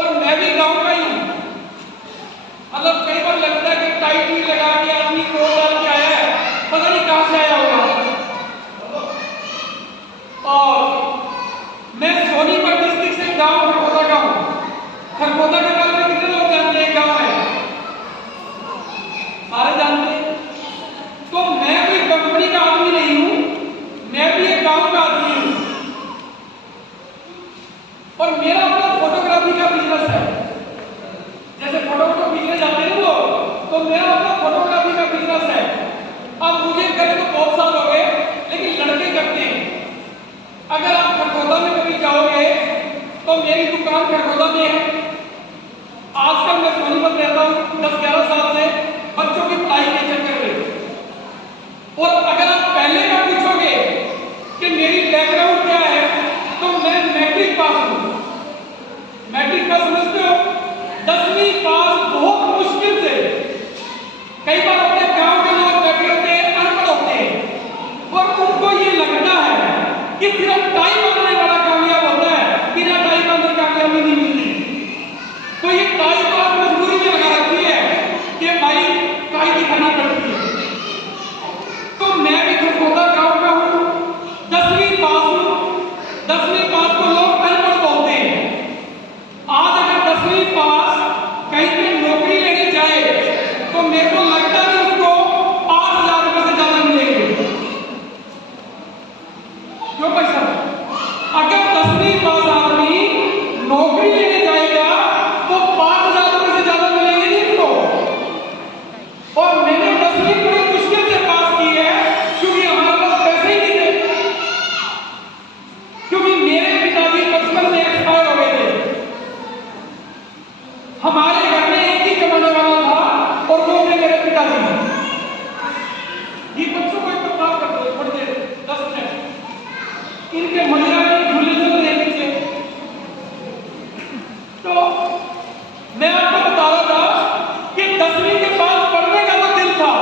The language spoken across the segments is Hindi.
और मैं भी गांव का ही हूं। मतलब कई बार लगता है कि टाइट नहीं लगा के आदमी कोट डाल के आया है, पता नहीं कहां से आया होगा। और मैं सोनीपत डिस्ट्रिक्ट से गांव खरगोदा का हूं। खरगोदा के बारे में कितने लोग जानते हैं? गांव है, सारे जानते हैं। तो मैं कोई कंपनी का आदमी नहीं हूं, मैं भी एक गांव का आदमी हूं। और मेरा अपना फोटोग्राफी का बिजनेस है। जैसे फोटो खींचने जाते हैं वो, तो मेरा अपना फोटोग्राफी का बिजनेस है। अब मुझे करे तो बहुत साल हो गए, लेकिन लड़के करते हैं। अगर आप खरगोदा में कभी जाओगे तो मेरी दुकान खरगोदा में है। आजकल मैं सोनीपत रहता हूँ 10-11 साल से, बच्चों की पढ़ाई के चक्कर में। और अगर आप पहले का पूछोगे कि मेरी बैकग्राउंड क्या है, तो मैं मैट्रिक पास हूँ। मैट्रिक पास समझते हो? 10वीं पास बहुत मुश्किल से। कई बार अपने गांव के लोग बैठे होते हैं, अनपढ़ होते हैं, और उनको ये लगता है कि सिर्फ टाई बांधने वाला कामयाब होता है, बिना टाई बांधे कामयाबी नहीं मिलती। तो ये टाई तो आप मजबूरी में लगा रखी है कि भाई टाई दिखानी पड़ती है। तो मैं भी खरगोदा गांव का हूं, 10वीं पास हूं। 10वीं पास को लोग अनपढ़ बोलते हैं। आज अगर 10वीं पास कहीं पे नौकरी लेने जाए तो मेरे को लगता है उसको 5,000 रुपए से ज्यादा मिलेंगे। क्यों भाई साहब? अगर 10वीं पास आदमी नौकरी लेने जाएगा तो 5,000 रुपए से ज्यादा मिलेंगे नहीं उसको। और मैंने 10वीं बड़ी मुश्किल से पास की है, क्योंकि हमारे पास पैसे ही नहीं थे। क्योंकि मेरे पिताजी बचपन में एक्सपायर हो गए थे। हमारे घर में एक ही कमाने वाला था, और वो थे मेरे पिताजी। ये बच्चों को एक तो बात कर दो थोड़ी देर, 10 मिनट। इनके मजा झूले चल रहे नीचे। तो मैं आपको बता रहा था कि 10वीं के बाद पढ़ने का तो दिल था,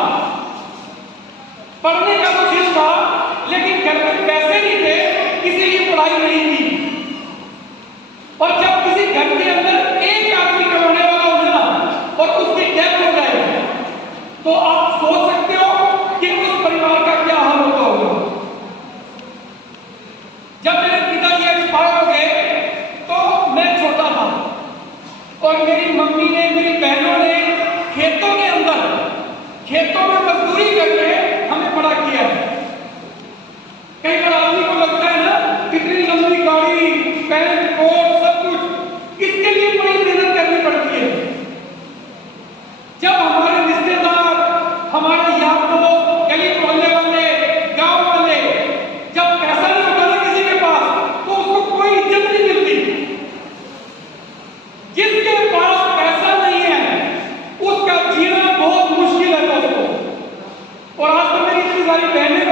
पढ़ने का तो दिल था, लेकिन घर में पैसे नहीं थे, इसीलिए पढ़ाई नहीं की। और जब किसी घर के अंदर एक आदमी कमाने वाला हो ना, और उसकी डेथ हो जाए, तो आप सोच सकते हो कि उस परिवार का क्या हाल होता होगा। जब मेरे पिताजी एक्सपायर हो गए तो मैं छोटा था, और मेरी मम्मी ने, मेरी बहनों ने खेतों के अंदर, खेतों में मजदूरी करके हमें बड़ा किया है। कई बार आदमी को लगता है ना, कितनी लंबी गाड़ी, पैंट कोट सब कुछ, इसके लिए बड़ी मेहनत करनी पड़ती है। जब हमारे रिश्तेदार, हमारे यार दोस्त, गली मोहल्ले वाले, गांव वाले, जब पैसा नहीं होता ना किसी के पास, तो उसको कोई इज्जत नहीं मिलती। जिसके पास पैसा नहीं है उसका जीना बहुत मुश्किल है दोस्तों। और आज तो मेरी इतनी सारी बहनें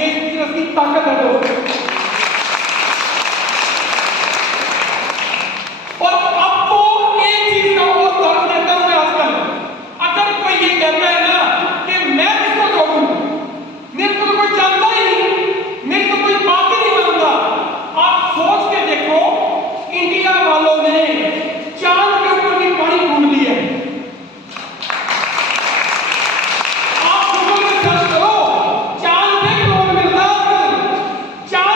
ये इस बिजनेस की ताकत है दोस्तों। और आपको एक चीज का और उदाहरण देता हूं मैं आजकल, अगर कोई ये कहता है ना कि मैं इसको जोड़ूं, मेरे को तो कोई जानता ही नहीं, मेरी तो कोई बात ही नहीं मानता, आप सोच के देखो इंडिया वालों ने चांद के ऊपर भी पानी ढूंढ लिया है। आप गूगल में सर्च करो, चांद पे कौन मिलता है, चांद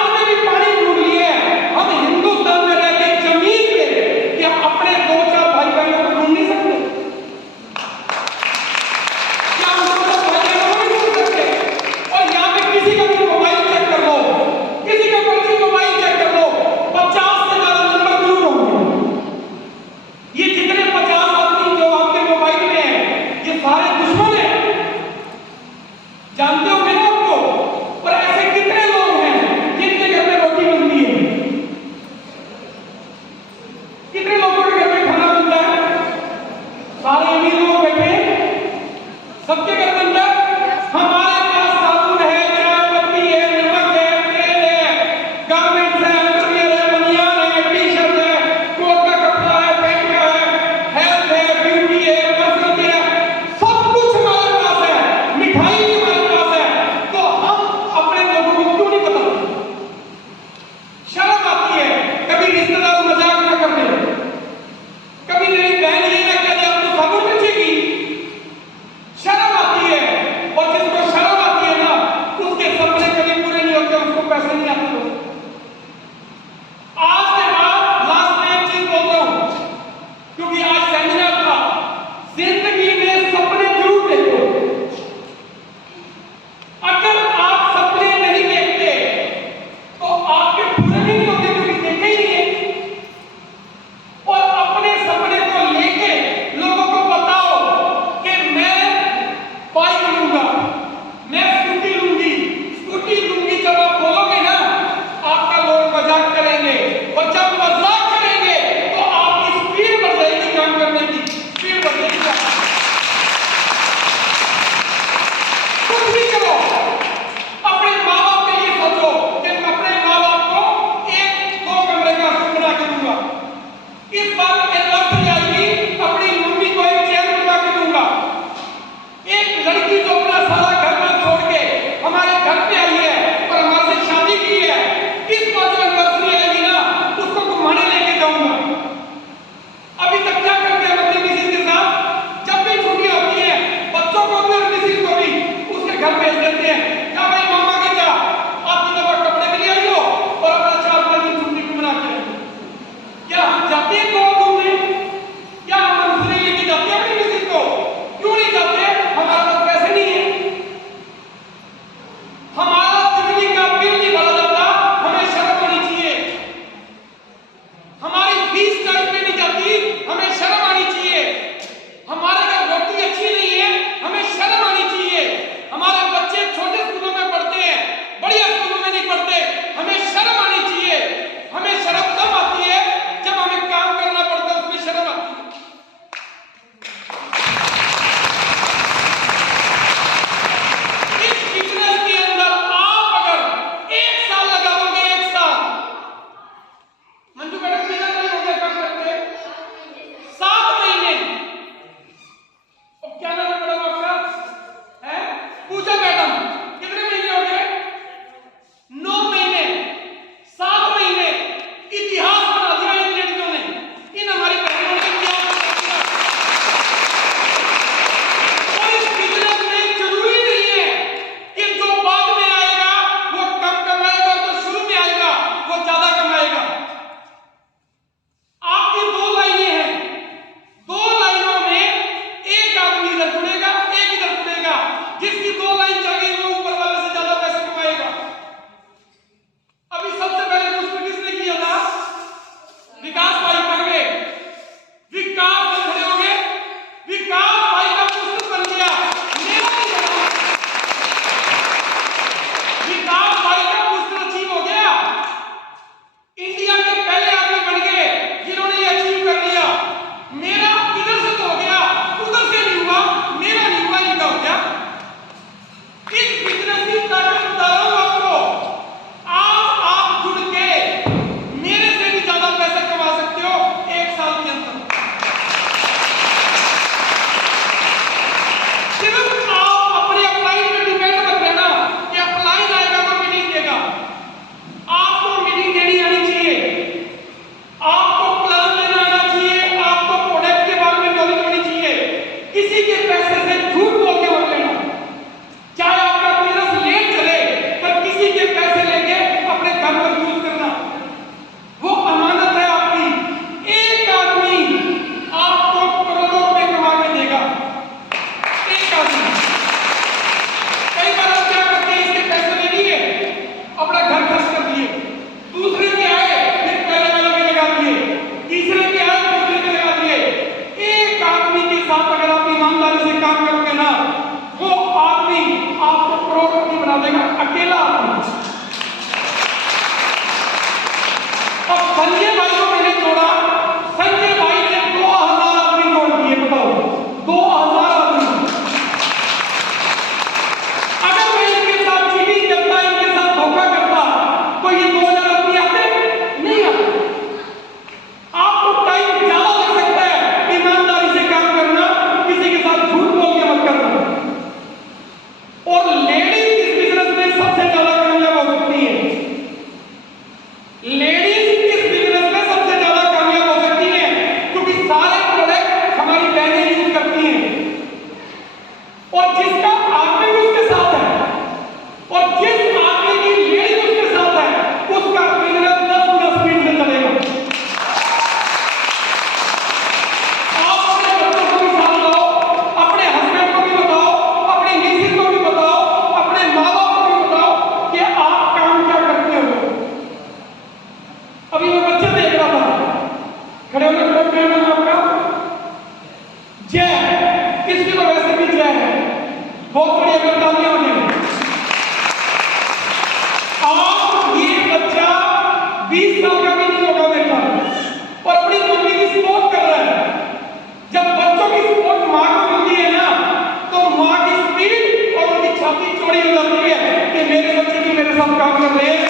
साथ काम कर रहे हैं